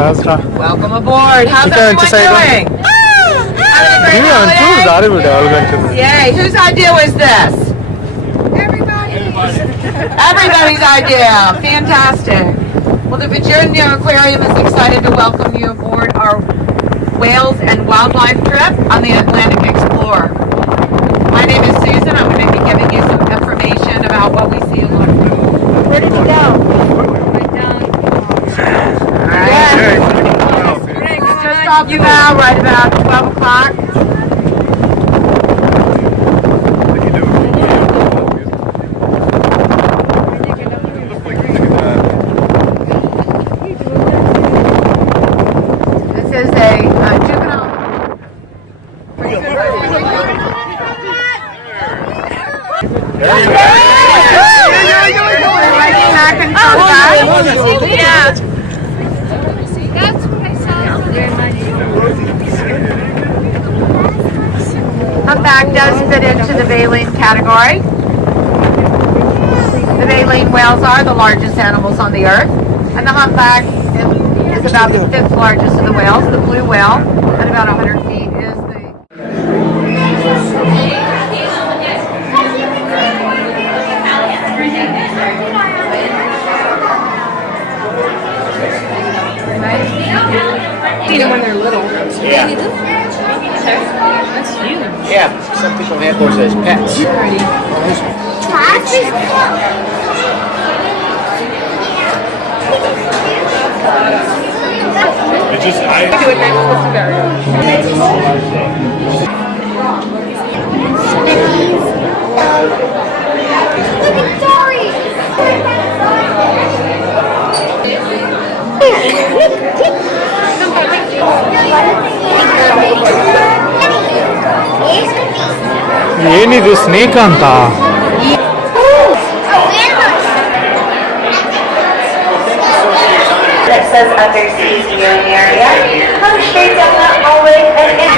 Welcome aboard. How's everyone doing? Having a great holiday? Yay. Whose idea was this? Everybody's idea. Fantastic. Well, the Virginia Aquarium is excited to welcome you aboard our whales and wildlife trip on the Atlantic Explorer. My name is Susan. I'm going to be giving you some information about what we see along. Where did you go? Right down. All right. Yeah. Just off the bow, right about 12 o'clock. This is a juvenile. Yeah. That's what I saw. Humpback does fit into the baleen category. The baleen whales are the largest animals on the earth, and the humpback is about the fifth largest of the whales. The blue whale, at about 100 feet, is the... When they're little. Yeah. That's huge. Yeah, some people have those as pets. It's just I Do it next with the barrier. ಏನಿದು snake ಅಂತ That says undersea viewing area. Come straight down that hallway and in.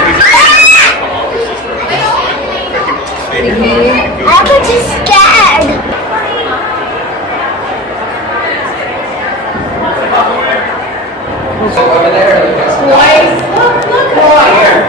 I was just scared. Over there. Nice. Look here.